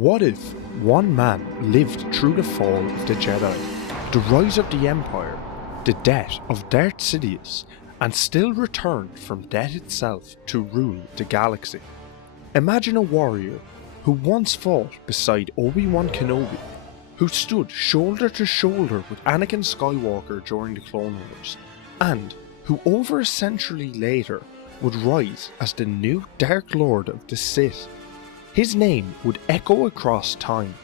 What if one man lived through the fall of the Jedi, the rise of the Empire, the death of Darth Sidious, and still returned from death itself to rule the galaxy? Imagine a warrior who once fought beside Obi-Wan Kenobi, who stood shoulder to shoulder with Anakin Skywalker during the Clone Wars, and who over a century later would rise as the new Dark Lord of the Sith. His name would echo across time: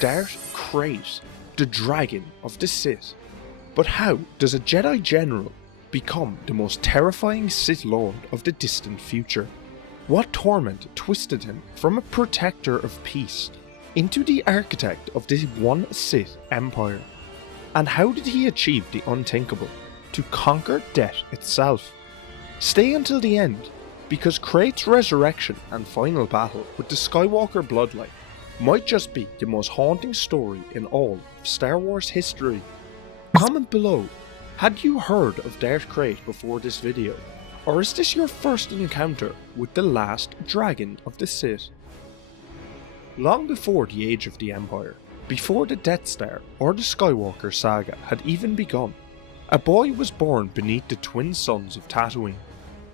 Darth Krayt, the Dragon of the Sith. But how does a Jedi General become the most terrifying Sith Lord of the distant future? What torment twisted him from a protector of peace into the architect of the One Sith Empire? And how did he achieve the unthinkable, to conquer death itself? Stay until the end, because Krayt's resurrection and final battle with the Skywalker bloodline might just be the most haunting story in all of Star Wars history. Comment below, had you heard of Darth Krayt before this video, or is this your first encounter with the last Dragon of the Sith? Long before the age of the Empire, before the Death Star or the Skywalker saga had even begun, a boy was born beneath the twin suns of Tatooine: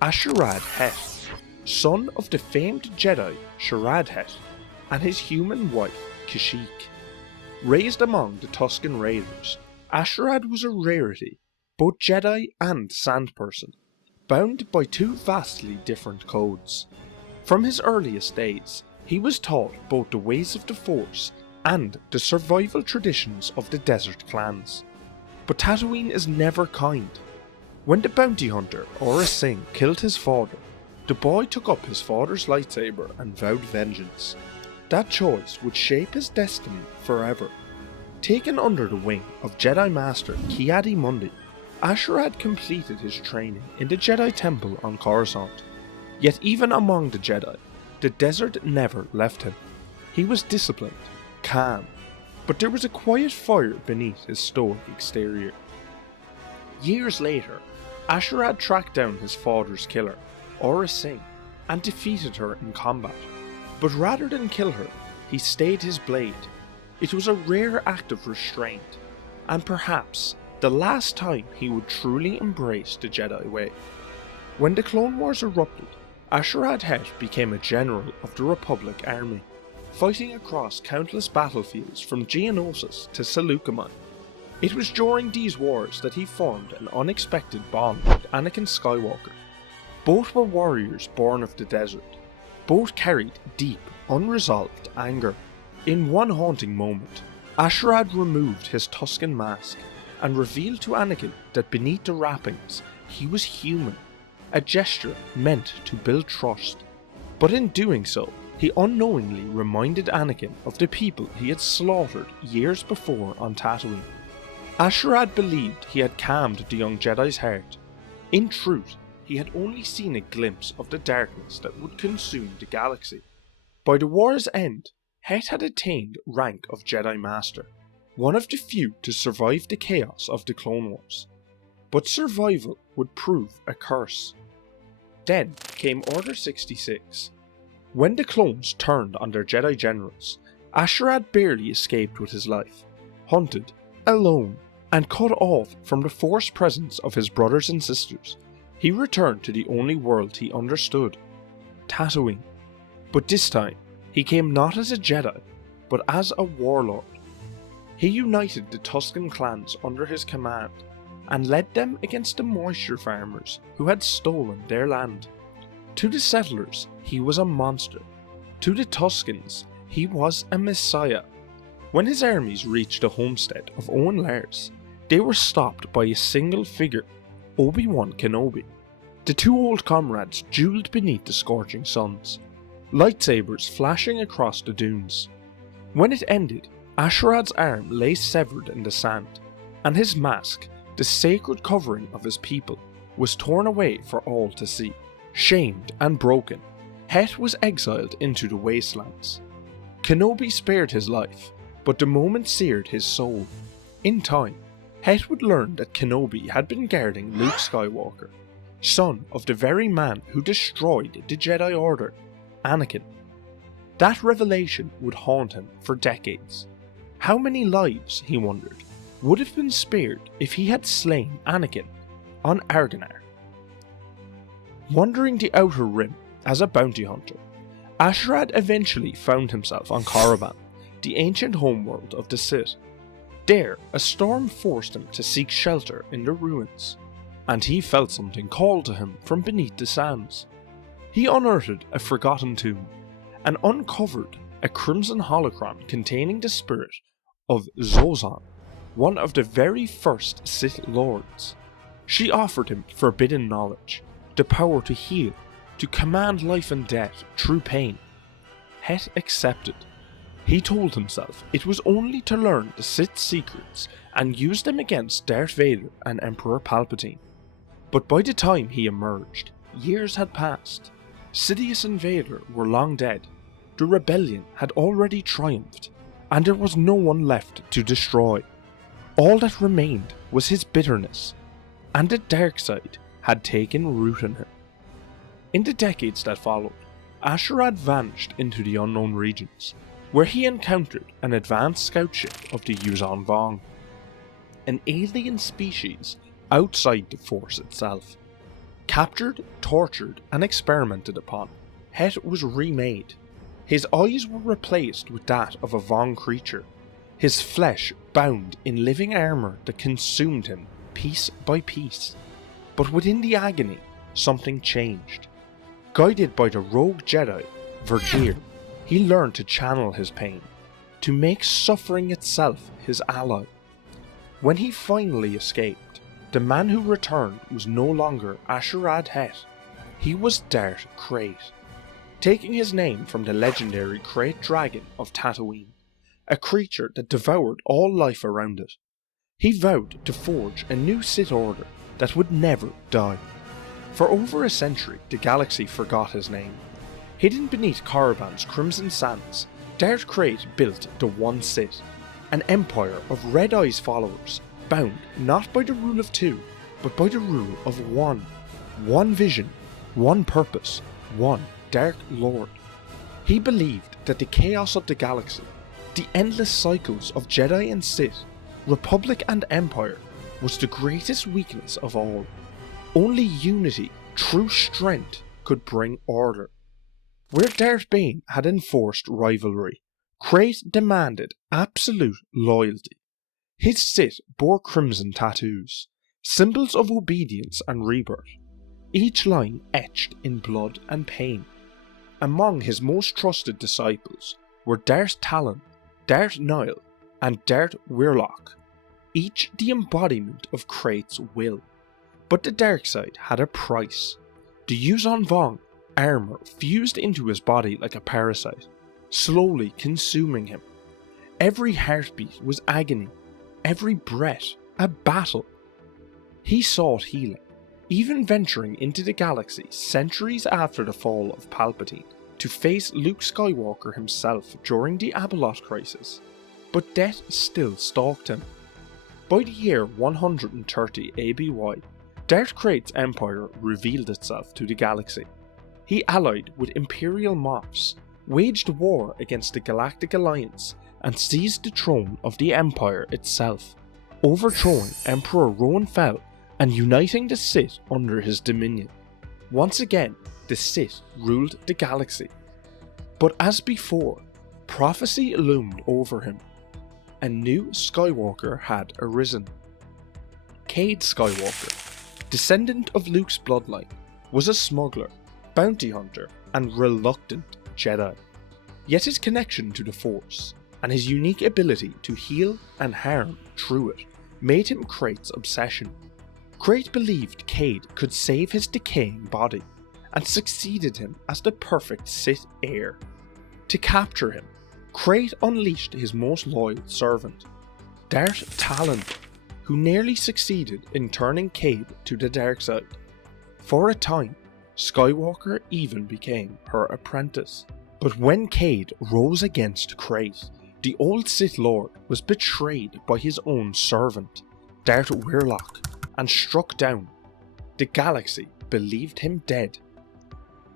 A'Sharad Hett, son of the famed Jedi A'Sharad Hett and his human wife Kashyyyk. Raised among the Tusken Raiders, A'Sharad was a rarity, both Jedi and Sand Person, bound by two vastly different codes. From his earliest days, he was taught both the ways of the Force and the survival traditions of the desert clans. But Tatooine is never kind. When the bounty hunter Aurra Sing killed his father, the boy took up his father's lightsaber and vowed vengeance. That choice would shape his destiny forever. Taken under the wing of Jedi Master Ki-Adi-Mundi, A'Sharad completed his training in the Jedi Temple on Coruscant. Yet even among the Jedi, the desert never left him. He was disciplined, calm, but there was a quiet fire beneath his stoic exterior. Years later, A'Sharad tracked down his father's killer, Aurra Sing, and defeated her in combat. But rather than kill her, he stayed his blade. It was a rare act of restraint, and perhaps the last time he would truly embrace the Jedi way. When the Clone Wars erupted, A'Sharad Hett became a general of the Republic Army, fighting across countless battlefields from Geonosis to Seleucumine. It was during these wars that he formed an unexpected bond with Anakin Skywalker. Both were warriors born of the desert. Both carried deep, unresolved anger. In one haunting moment, A'Sharad removed his Tusken mask and revealed to Anakin that beneath the wrappings, he was human, a gesture meant to build trust. But in doing so, he unknowingly reminded Anakin of the people he had slaughtered years before on Tatooine. A'Sharad believed he had calmed the young Jedi's heart. In truth, he had only seen a glimpse of the darkness that would consume the galaxy. By the war's end, Hett had attained rank of Jedi Master, one of the few to survive the chaos of the Clone Wars. But survival would prove a curse. Then came Order 66. When the clones turned on their Jedi Generals, A'Sharad barely escaped with his life, hunted, alone, and cut off from the Force presence of his brothers and sisters. He returned to the only world he understood, Tatooine. But this time, he came not as a Jedi, but as a warlord. He united the Tusken clans under his command, and led them against the moisture farmers who had stolen their land. To the settlers, he was a monster. To the Tuskens, he was a messiah. When his armies reached the homestead of Owen Lars, they were stopped by a single figure, Obi-Wan Kenobi. The two old comrades duelled beneath the scorching suns, lightsabers flashing across the dunes. When it ended, A'Sharad's arm lay severed in the sand, and his mask, the sacred covering of his people, was torn away for all to see. Shamed and broken, Hett was exiled into the wastelands. Kenobi spared his life, but the moment seared his soul. In time, Hett would learn that Kenobi had been guarding Luke Skywalker, son of the very man who destroyed the Jedi Order, Anakin. That revelation would haunt him for decades. How many lives, he wondered, would have been spared if he had slain Anakin on Argonar? Wandering the Outer Rim as a bounty hunter, A'Sharad eventually found himself on Corriban, the ancient homeworld of the Sith. There, a storm forced him to seek shelter in the ruins, and he felt something call to him from beneath the sands. He unearthed a forgotten tomb, and uncovered a crimson hologram containing the spirit of Yuuzhan, one of the very first Sith Lords. She offered him forbidden knowledge, the power to heal, to command life and death through pain. Hett accepted. He told himself it was only to learn the Sith secrets and use them against Darth Vader and Emperor Palpatine. But by the time he emerged, years had passed. Sidious and Vader were long dead, the rebellion had already triumphed, and there was no one left to destroy. All that remained was his bitterness, and the dark side had taken root in him. In the decades that followed, A'Sharad vanished into the unknown regions, where he encountered an advanced scout ship of the Yuuzhan Vong, an alien species outside the Force itself. Captured, tortured, and experimented upon, Hett was remade. His eyes were replaced with that of a Vong creature, his flesh bound in living armour that consumed him piece by piece. But within the agony, something changed. Guided by the rogue Jedi, Vergir, he learned to channel his pain, to make suffering itself his ally. When he finally escaped, the man who returned was no longer A'Sharad Hett, he was Darth Krayt, taking his name from the legendary Krayt dragon of Tatooine, a creature that devoured all life around it. He vowed to forge a new Sith Order that would never die. For over a century, the galaxy forgot his name. Hidden beneath Corriban's crimson sands, Darth Krayt built the One Sith, an empire of Red Eye's followers, bound not by the rule of two, but by the rule of one. One vision, one purpose, one Dark Lord. He believed that the chaos of the galaxy, the endless cycles of Jedi and Sith, Republic and Empire, was the greatest weakness of all. Only unity, true strength, could bring order. Where Darth Bane had enforced rivalry, Krayt demanded absolute loyalty. His Sith bore crimson tattoos, symbols of obedience and rebirth, each line etched in blood and pain. Among his most trusted disciples were Darth Talon, Darth Nihil, and Darth Wirlock, each the embodiment of Krayt's will. But the dark side had a price. The Yuuzhan Vong armour fused into his body like a parasite, slowly consuming him. Every heartbeat was agony, every breath a battle. He sought healing, even venturing into the galaxy centuries after the fall of Palpatine to face Luke Skywalker himself during the Abeloth crisis. But death still stalked him. By the year 130 ABY, Darth Krayt's empire revealed itself to the galaxy. He allied with Imperial Moffs, waged war against the Galactic Alliance, and seized the throne of the Empire itself, overthrowing Emperor Rowan Fel and uniting the Sith under his dominion. Once again, the Sith ruled the galaxy. But as before, prophecy loomed over him. A new Skywalker had arisen. Cade Skywalker, descendant of Luke's bloodline, was a smuggler, bounty hunter, and reluctant Jedi. Yet his connection to the Force, and his unique ability to heal and harm through it, made him Krayt's obsession. Krayt believed Cade could save his decaying body, and succeeded him as the perfect Sith heir. To capture him, Krayt unleashed his most loyal servant, Darth Talon, who nearly succeeded in turning Cade to the dark side. For a time, Skywalker even became her apprentice. But when Cade rose against Krayt, the old Sith Lord was betrayed by his own servant, Darth Wirlock, and struck down. The galaxy believed him dead.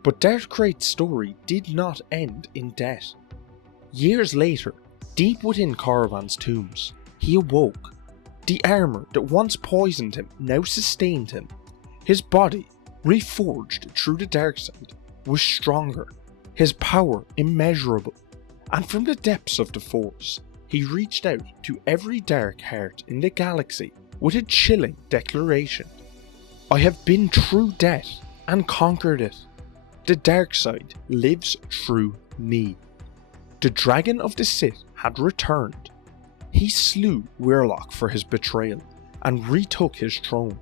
But Darth Krayt's story did not end in death. Years later, deep within Corriban's tombs, he awoke. The armour that once poisoned him now sustained him. His body, reforged through the dark side, was stronger, his power immeasurable, and from the depths of the Force, he reached out to every dark heart in the galaxy with a chilling declaration. I have been through death and conquered it. The dark side lives through me. The Dragon of the Sith had returned. He slew Wirlock for his betrayal and retook his throne.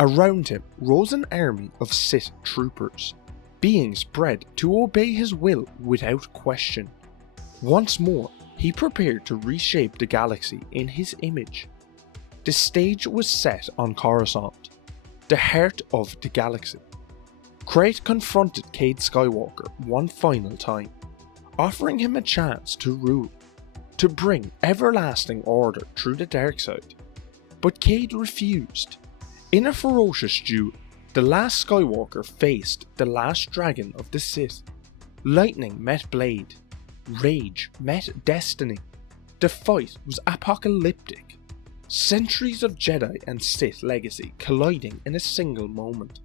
Around him rose an army of Sith troopers, beings bred to obey his will without question. Once more, he prepared to reshape the galaxy in his image. The stage was set on Coruscant, the heart of the galaxy. Krayt confronted Cade Skywalker one final time, offering him a chance to rule, to bring everlasting order through the dark side. But Cade refused. In a ferocious duel, the last Skywalker faced the last dragon of the Sith. Lightning met blade, rage met destiny. The fight was apocalyptic. Centuries of Jedi and Sith legacy colliding in a single moment.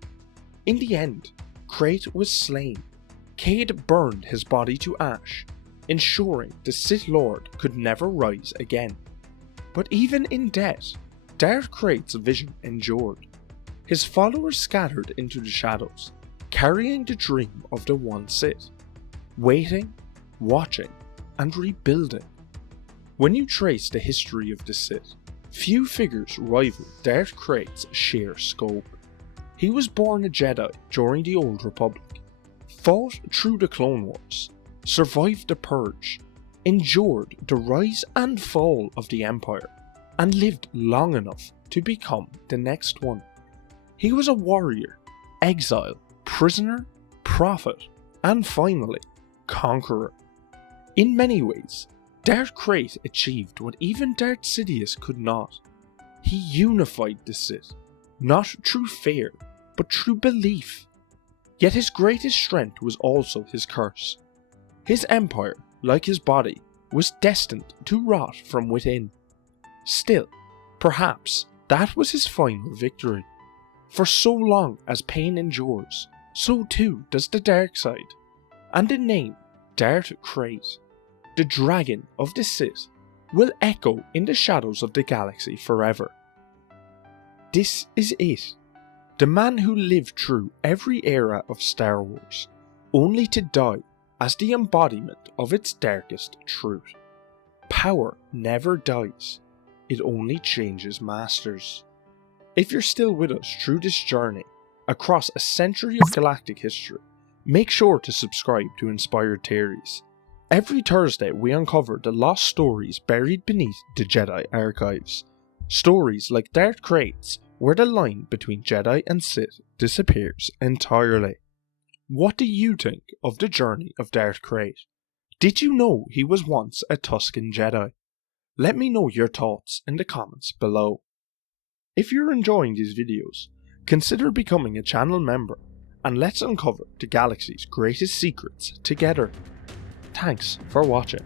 In the end, Krayt was slain. Cade burned his body to ash, ensuring the Sith Lord could never rise again. But even in death, Darth Krayt's vision endured. His followers scattered into the shadows, carrying the dream of the One Sith, waiting, watching, and rebuilding. When you trace the history of the Sith, few figures rival Darth Krayt's sheer scope. He was born a Jedi during the Old Republic, fought through the Clone Wars, survived the Purge, endured the rise and fall of the Empire, and lived long enough to become the next one. He was a warrior, exile, prisoner, prophet, and finally, conqueror. In many ways, Darth Krayt achieved what even Darth Sidious could not. He unified the Sith, not through fear, but through belief. Yet his greatest strength was also his curse. His empire, like his body, was destined to rot from within. Still, perhaps that was his final victory. For so long as pain endures, so too does the dark side. And the name Darth Krayt, the Dragon of the Sith, will echo in the shadows of the galaxy forever. This is it. The man who lived through every era of Star Wars, only to die as the embodiment of its darkest truth. Power never dies, it only changes masters. If you're still with us through this journey, across a century of galactic history, make sure to subscribe to Inspired Theories. Every Thursday we uncover the lost stories buried beneath the Jedi archives. Stories like Darth Krayt's, where the line between Jedi and Sith disappears entirely. What do you think of the journey of Darth Krayt? Did you know he was once a Tusken Jedi? Let me know your thoughts in the comments below. If you're enjoying these videos, consider becoming a channel member and let's uncover the galaxy's greatest secrets together. Thanks for watching.